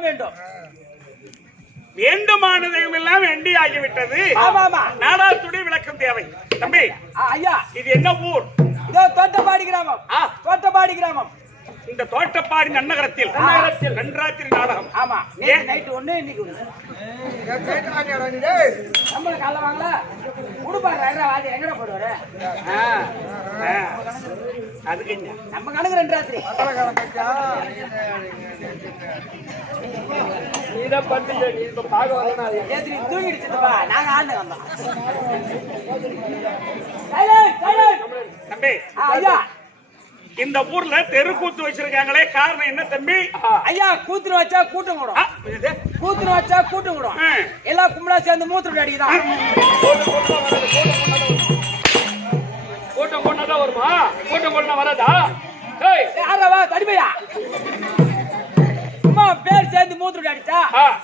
தெய்வம் வேண்டும். வேண்டுமான தெய்வம் எல்லாம் வேண்டி ஆகிவிட்டது. நாடாத்துடைய விளக்கம் தேவை. தம்பி ஐயா, இது என்ன ஊர்? இதோ தோட்டப்பாடி கிராமம். தோட்டப்பாடி கிராமம். இந்த தோட்டப்பாடி நன்னகரத்தில் நன்றாத்திரி நாடகம். ஆமா, நைட்டு ஒண்ணு இன்னைக்கு ஒண்ணு. நம்மள கால வாங்கல குடுப்பாங்க. எங்கட போடுவாரு? அதுக்கு நம்ம கணக்கு 2 ராத்திரி. நீதான் பண்றீங்க. நீ இப்ப பாக்க வரணும். ஏத்திரி தூங்கிடுச்சுப்பா. நாங்க ஆண்டு வந்தோம். தம்பி ஐயா, இந்த ஊர்ல தெருக்கூத்து வச்சிருக்காங்களே, காரணம் என்ன தம்பி? ஐயா, கூத்துரு வச்சா கூட்டம் கூடும். கூத்துரு வச்சா கூட்டம் கூடும். எல்லாம் கும்பலா சேர்ந்து மூத்திரம் அடிக்குதான். கூட்டம் கொண்டாதான் வருமா? கூட்டம் கொண்டா வராதா? யாரவா தடிமையா? சும்மா பேர் சேர்ந்து மூத்திரம் அடிச்சா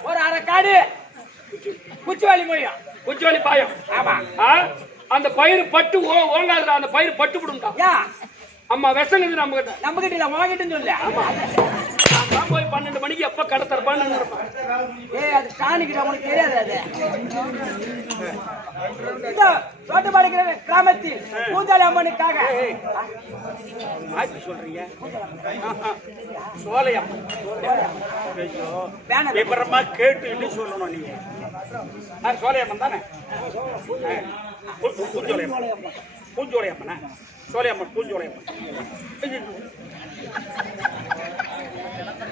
ஒரு அரை காடு குச்சிவாளி மொழியும் குச்சிவாளி பாயம். ஆமா, அந்த பயிர் பட்டு ஓங்காது. அந்த பயிர் பட்டு விடும்டா. அம்மா விஷங்குது நம்ம கிட்ட இல்ல, வாங்கிட்டு சொல்லல. ஆமா, நான் போய் 12 மணிக்கு எப்ப கடை தரப்பான்னு இருப்பேன். அது காணிக்கிட்ட உனக்கு தெரியாது. அது தோட்டப்பாடி கிராமத்தில் பூஜாலி அம்மனுக்காக மாற்றி சொல்றீங்க. சோலையம்மன் விபரமா கேட்டு சொல்லணும். நீங்க சோலையம்மன் தானே? பூஞ்சோலையம்மன் சோலையம்மன் பூஞ்சோலையம்மன்.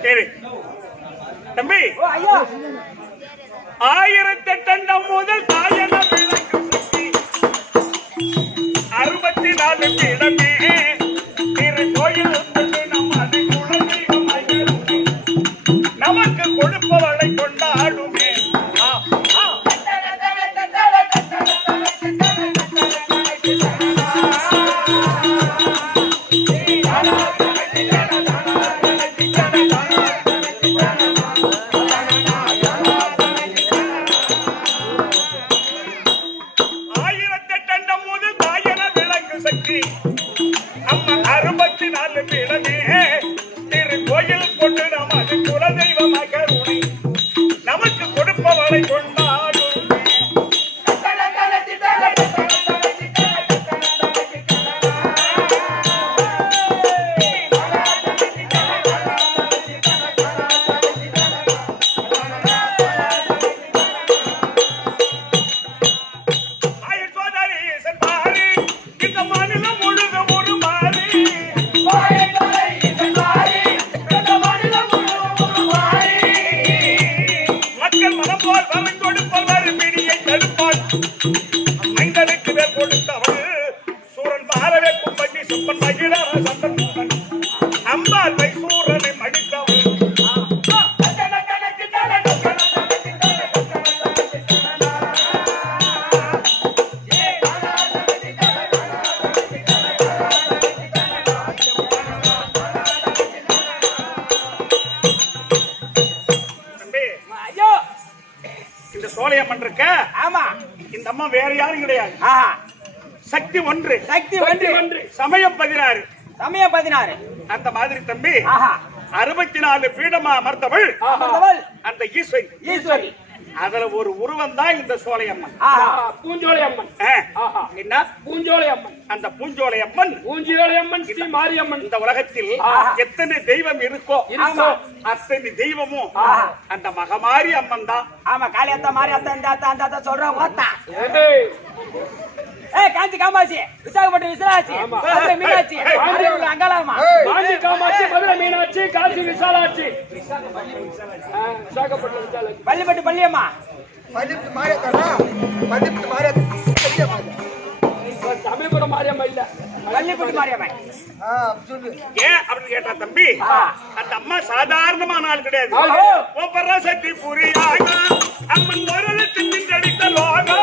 சரி தம்பி, 1008 முதல் தாயன விளக்கு சுற்றி 64 இடமே திரு கோயில் நமது குலதெய்வம் நமக்கு கொடுப்பவளை கொண்டாடுமே. அம்மா 64 இடமே திரு கோயில் கொண்டு நமது குலதெய்வமாக உனை நமக்கு கொடுப்பவளை கொண்டாடும். இந்த அம்மா வேற யாரும் கிடையாது. சக்தி ஒன்று. சமயம் 16. அந்த மாதிரி தம்பி 64 பீடமா அமர்ந்தவள் அந்த ஈஸ்வரி. அதுல ஒரு உருவம் தான் இந்த சோலையம்மன். பூஞ்சோலையம்மன். என்ன பூஞ்சோலையம்மன்? அந்த பூஞ்சோலையம்மன் ஸ்ரீ மாரியம்மன். இந்த உலகத்தில் எத்தனை தெய்வம் இருக்கோ அத்தனை தெய்வமும் அந்த மகமாரி அம்மன் தான். ஆமா, காளியத்தா மாரியத்தா சொல்றோம். காஞ்சி காமாட்சி, விசாகப்பட்டினம் விசாலாட்சி, மீனாட்சி, அங்காளம்மா, காமாட்சி, மதுரை மீனாட்சி, காசி விசாலாட்சி, பள்ளிப்பட்டு பள்ளியம்மா, தமிழ்புரம் மாரியம்மா இல்ல, பள்ளிப்பட்டு மாரியம்மா. ஏன் அப்படின்னு கேட்டா தம்பி, அந்த அம்மா சாதாரணமான ஆள் கிடையாது. சக்தி புரியாக அம்மன் ஒரு திண்டடித்த லோகா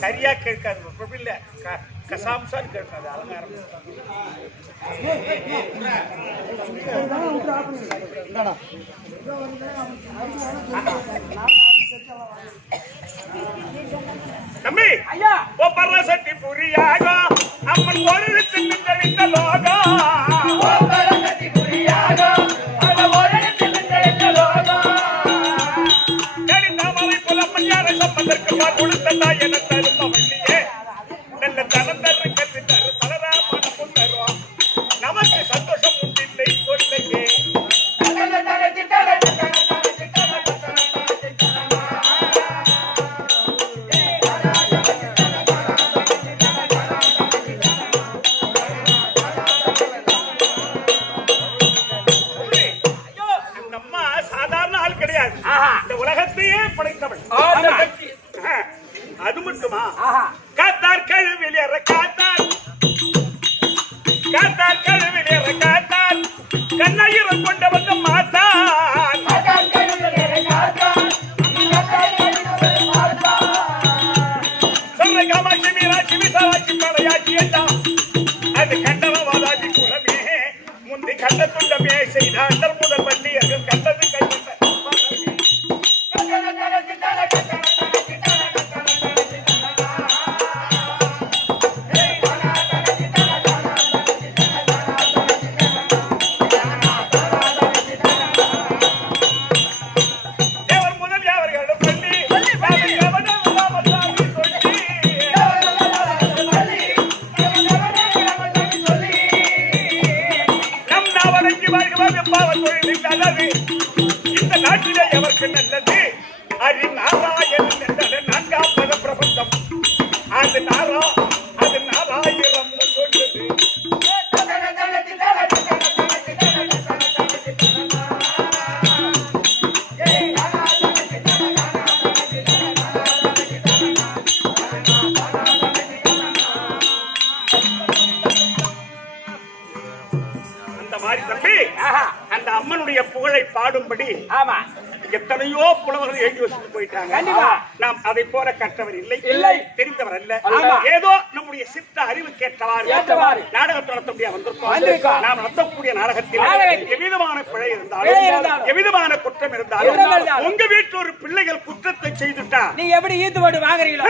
சரியா கேட்காது இல்ல கசாம்சான்னு கேட்காது அலங்காரம் தம்பி ஐயா ஓ பரசக்தி புரியாக அம்மன் ஒரு தெளிந்த லோகா ஓ பரசக்தி புரியாக அம்மன் ஒரு தெளிந்த லோகா கடிதமலை புலமையான சம்பந்தற்கு கொடுத்ததா என தருமவள்ளியே நல்ல தரம் தர கல்வி தரு பலரா மனமும் தரும் நமக்கு சந்தோஷம் உண்டில்லை கொள்ளையே இந்த உலகத்தையே படைத்தவள் அது மட்டுமா காத்தார் கழுவிலேற காத்தார் கழுவிலேற காத்தார் கண்ணாயிரம் கொண்ட வந்த மாத்தார் சொல்ல காமாட்சி மீனாட்சி விசாலாட்சி படையாட்சி எல்லாம் அது கண்டவாதாஜி குலமே முந்தி கண்ட துண்டமே செய்தார் முதல் வள்ளியர்கள் கண்டது கைவிட்ட இந்த நாட்டிலே எவருக்கு நல்லது அது நாராயணன் என்ற நான்காம் பத பிரபந்தம் அது நாராயிரம் சொல்றது அந்த மாதிரி தம்பி அந்த அம்மனுடைய புகழை பாடும்படி ஆமா எத்தனையோ புலவர்கள் எழுதி வச்சுட்டு போயிட்டாங்க. நாம் அதை போல கற்றவர் இல்லை, தெரிந்தவர் அல்ல. ஏதோ நம்முடைய சித்த அறிவு கேட்டவாறு நாடகம் நடத்தக்கூடிய வந்திருக்கோம். நாம் நடத்தக்கூடிய நாடகத்தில் எவ்விதமான பிழை இருந்தாலும் எவ்விதமான குற்றம் இருந்தாலும் உங்க வீட்டில் ஒரு பிள்ளைகள் குற்றத்தை செய்துட்டா நீ எப்படி ஈத்துப்பாடு வாங்குறீங்களோ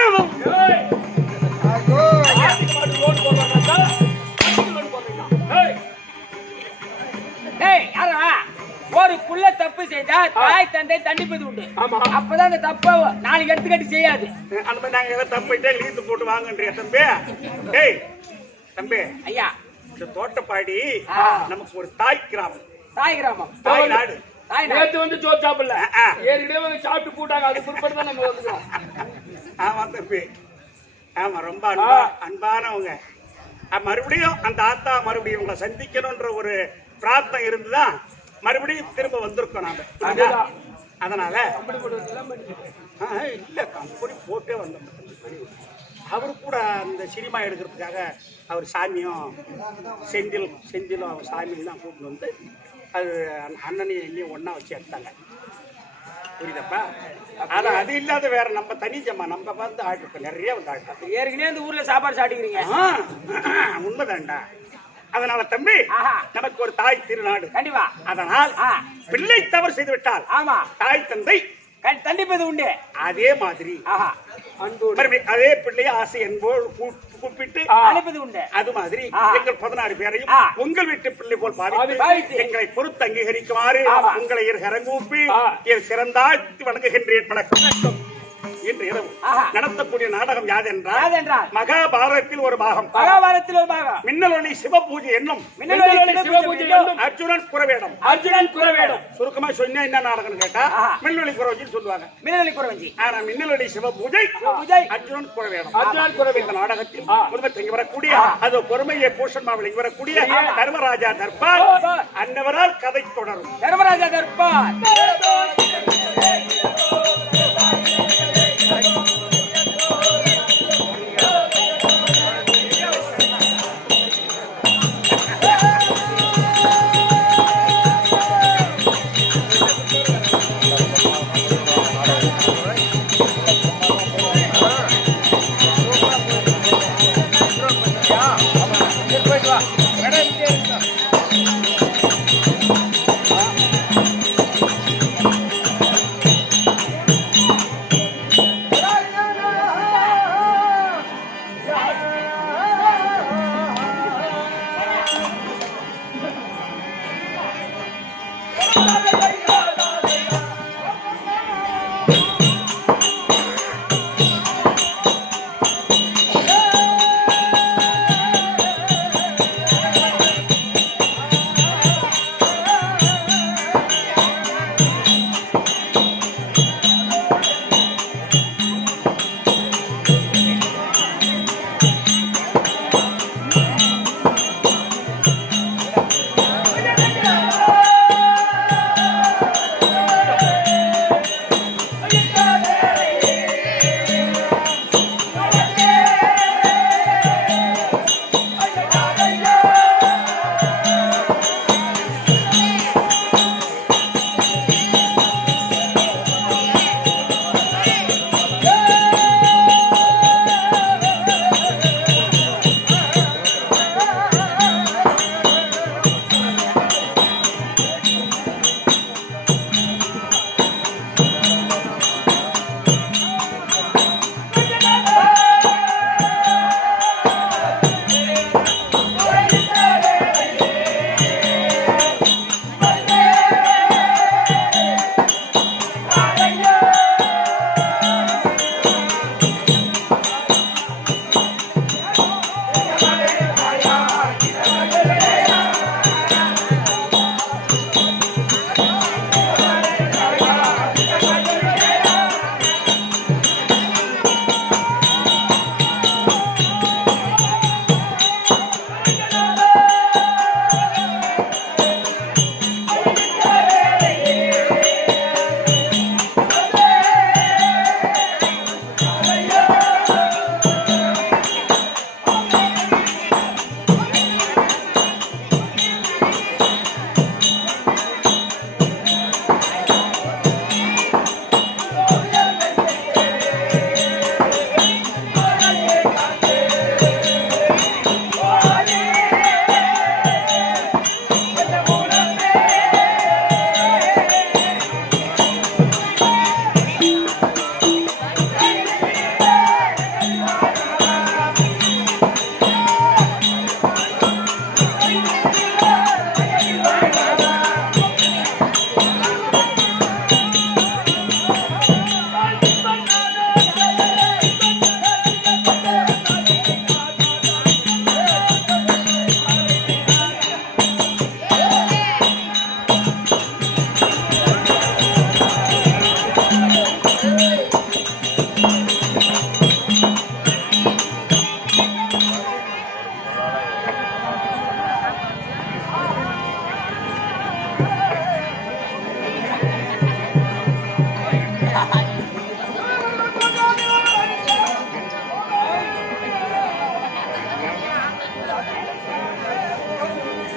ஒரு புள்ள தப்பு செய்தா தாய் தந்தை தண்டிப்பது உண்டு. அப்பதான் அந்த தப்ப நாளைக்கு எடுத்துக்கட்டி செய்யாது. அந்த நாங்க தப்பிட்டே இழுத்து போட்டு வாங்கன்றியா தம்பி? ஏய் தம்பி ஐயா, இந்த தோட்டப்பாடி நமக்கு ஒரு தாய் கிராமம், தாய் நாடு. நேத்து வந்து சோறு சாப்பிடல, ஏற்கனவே வந்து சாப்பிட்டு போட்டாங்க. அது குறிப்பிட்டு தான் நம்ம வந்துக்கிறோம். ஆமா தம்பி, ஆமா ரொம்ப அன்பானவங்க. மறுபடியும் அந்த ஆத்தா மறுபடியும் உங்களை சந்திக்கணும்ன்ற ஒரு பிரார்த்தனை இருந்துதான் மறுபடியும் திரும்ப வந்திருக்கோம் நாம. அதனால இல்ல கம்பெனி போட்டே வந்தோம். அவரு கூட அந்த சினிமா எடுக்கிறதுக்காக அவர் சாமியும் செந்திலும் அவர் சாமியும் தான் கூப்பிட்டு வந்து அது அண்ணனையும் என்னையும் ஒன்னா வச்சு எடுத்தாங்க. புரியுதப்பா? ஆனா அது இல்லாத வேற நம்ம தனிஜம்மா நம்ம வந்து ஆடிருக்கோம், நிறைய வந்து ஆடிருக்கோம். ஏற்கனவே இந்த ஊர்ல சாப்பாடு சாப்பிட்டுக்கிறீங்க. உண்மைதான்டா. அதனால தம்பி நமக்கு ஒரு தாய் திருநாடு. கண்டிப்பா. அதனால் பிள்ளை தவறு செய்து விட்டால் ஆமா தாய் தந்தை தண்டிப்பது உண்டு. அதே மாதிரி அதே பிள்ளைய ஆசை என்போல் கூப்பிட்டு அழைப்பது உண்டு. அது மாதிரி எங்கள் 16 பேரையும் உங்கள் வீட்டு பிள்ளை போல் பாவித்து எங்களை பொறுத்து அங்கீகரிக்குமாறு உங்களை கரங்கூப்பி சிறந்தாழ்த்தி வணங்குகின்றேன். வணக்கம். இன்று இரவு ஆஹா. நடத்தக்கூடிய நாடகம் யாதென்றால் யாதென்றால் மகாபாரதத்தில் ஒரு பாகம் மகாபாரதத்தில் ஒரு பாகம் மின்னல் ஒளி சிவபூஜை என்னும் மின்னலொளி சிவபூஜை என்னும் அர்ஜுனன் குறவேடம் அர்ஜுனன் குறவேடம் சுருக்கமா சொன்னா என்ன நாடகம் கேட்டா ஆஹா. மின்னலொளி குறவஞ்சின்னு சொல்லுவாங்க. மின்னலொளி குறவஞ்சி ஆனா மின்னலொளி சிவபூஜை சிவபூஜை அர்ஜுனன் குறவேடம். அர்ஜுனன் குறவேடம். இந்த நாடகத்தில் முதல் தங்கி வரக்கூடிய அது பொறுமையை பூஷன் மாவளி வரக்கூடிய தர்மராஜா தர்பார் அன்னவரால் கதை தொடரும். Dharmaraja Darbar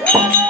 Thank you.